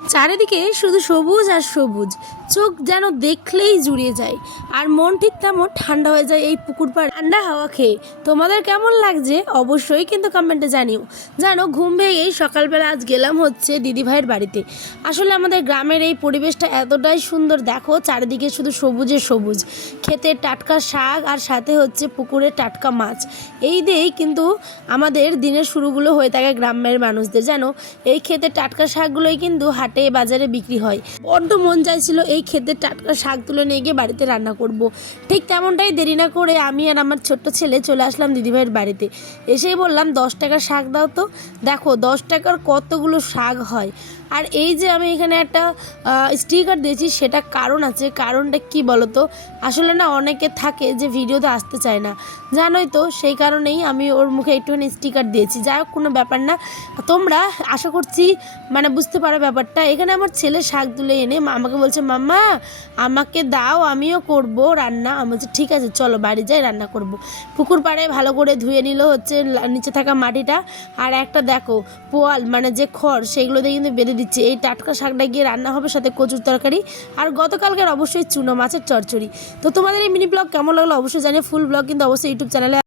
চারিদিকে শুধু সবুজ আর সবুজ, চোখ যেন দেখলেই জুড়িয়ে যায়। আর মন ঠিক তেমন ঠান্ডা হয়ে যায় এই পুকুর পাড়ে ঠান্ডা হাওয়া খেয়ে। তোমাদের কেমন লাগছে অবশ্যই কিন্তু কমেন্টে জানিও। জানো, ঘুম ভেঙেই সকালবেলা আজ গেলাম হচ্ছে দিদিভাইয়ের বাড়িতে। আসলে আমাদের গ্রামের এই পরিবেশটা এতটাই সুন্দর, দেখো চারিদিকে শুধু সবুজে সবুজ, ক্ষেতের টাটকা শাক আর সাথে হচ্ছে পুকুরের টাটকা মাছ। এই দিয়েই কিন্তু আমাদের দিনের শুরুগুলো হয়ে থাকে গ্রামের মানুষদের। জানো, এই ক্ষেতের টাটকা শাকগুলোই কিন্তু হাটে বাজারে বিক্রি হয়। বড্ড মন চাইছিল এই ক্ষেতের টাটকা শাক তুলে নিয়ে গিয়ে বাড়িতে রান্না করব। ঠিক তেমনটাই দেরি না করে আমি আর আমার ছোট্ট ছেলে চলে আসলাম দিদিভাইয়ের বাড়িতে। এসেই বললাম 10 টাকার শাক দাও তো। দেখো 10 টাকার কতগুলো শাক হয়। আর এই যে আমি এখানে একটা স্টিকার দিয়েছি, সেটা কারণ আছে। কারণটা কি বলো তো? আসলে না, অনেকে থাকে যে ভিডিওতে আসতে চায় না, জানোই তো, সেই কারণেই আমি ওর মুখে একটুখানি স্টিকার দিয়েছি। যাই হোক, কোনো ব্যাপার না, তোমরা আশা করছি মানে বুঝতে পারো ব্যাপারটা। এখানে আমার ছেলে শাক তুলে এনে আমাকে বলছে, মাম্মা আমাকে দাও, আমিও করব রান্না। আমি বলছি ঠিক আছে চলো বাড়ি যাই, রান্না করব। পুকুর পাড়ে ভালো করে ধুয়ে নিল হচ্ছে নিচে থাকা মাটিটা। আর একটা দেখো পোয়াল মানে যে খড়, সেগুলো দিয়ে কিন্তু বেঁধে দিচ্ছে। এই টাটকা শাকটা গিয়ে রান্না হবে, সাথে কচুর তরকারি আর গতকালকের অবশ্যই চুনো মাছের চচ্চড়ি। তো তোমাদের এই মিনি ব্লগ কেমন লাগলো অবশ্যই জানিয়ে। ফুল ব্লগ কিন্তু অবশ্যই ইউটিউব চ্যানেলে